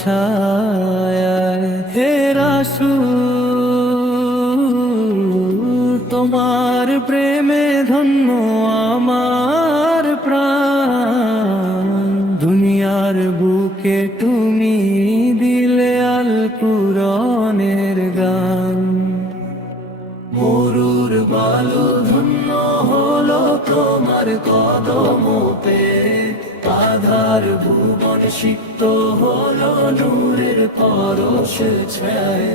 ছায়ায়। হে রাসূল, তোমার প্রেমে ধন্য আমার প্রাণ। দুনিয়ার বুকে তুমি দিলে আল কুরআনের গান। মরুর বালু ধন্য হলো তোমার কদম পেয়ে, আধার ভুবন সিক্ত হলো নূরের পরশ ছায়।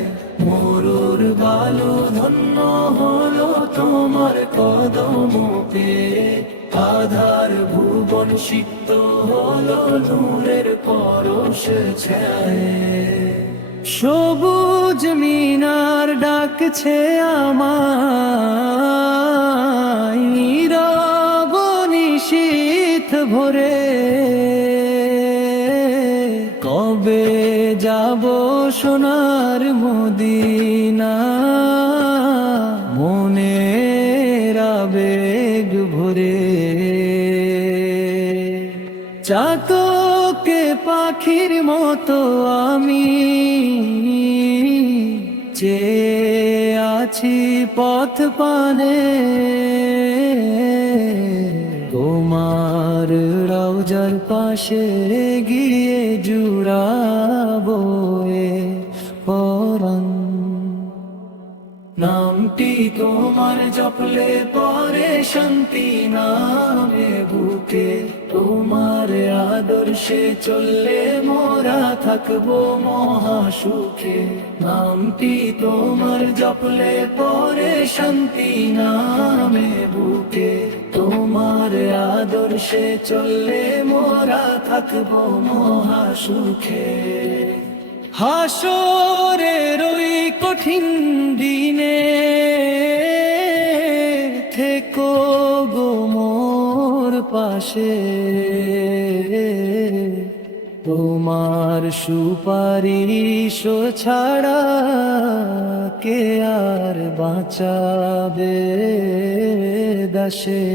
মরুর বালু ধন্য হলো তোমার কদম পেয়ে, আধার ভুবন সিক্ত হলো নূরের পরশ ছায়। সবুজ মিনার ডাকছে আমায়, নীরব নিশীথ ভোরে। কবে যাব সোনার মদিনা, মনের আবেগ ভরে। চাতকে পাখির মতো আমি চেয়ে আছি পথ পানে, তোমার রওজার পাশে গিয়ে জুড়াবো এ পরাণ। নামটি তোমার জপলে পরে শান্তি নামে বুকে, তোমার আদর্শে চললে মোরা থাকবো মহা সুখে। নামটি তোমার জপলে পরে শান্তি নামে বুকে, তোমার আদর্শে চললে মোরা থাকবো মহা সুখে। হাসরের ওই কঠিন দিনে থেকো গো মোর পাশে, তোমার সুপারিশ ছাড়া কে আর বাঁচাবে দাসে।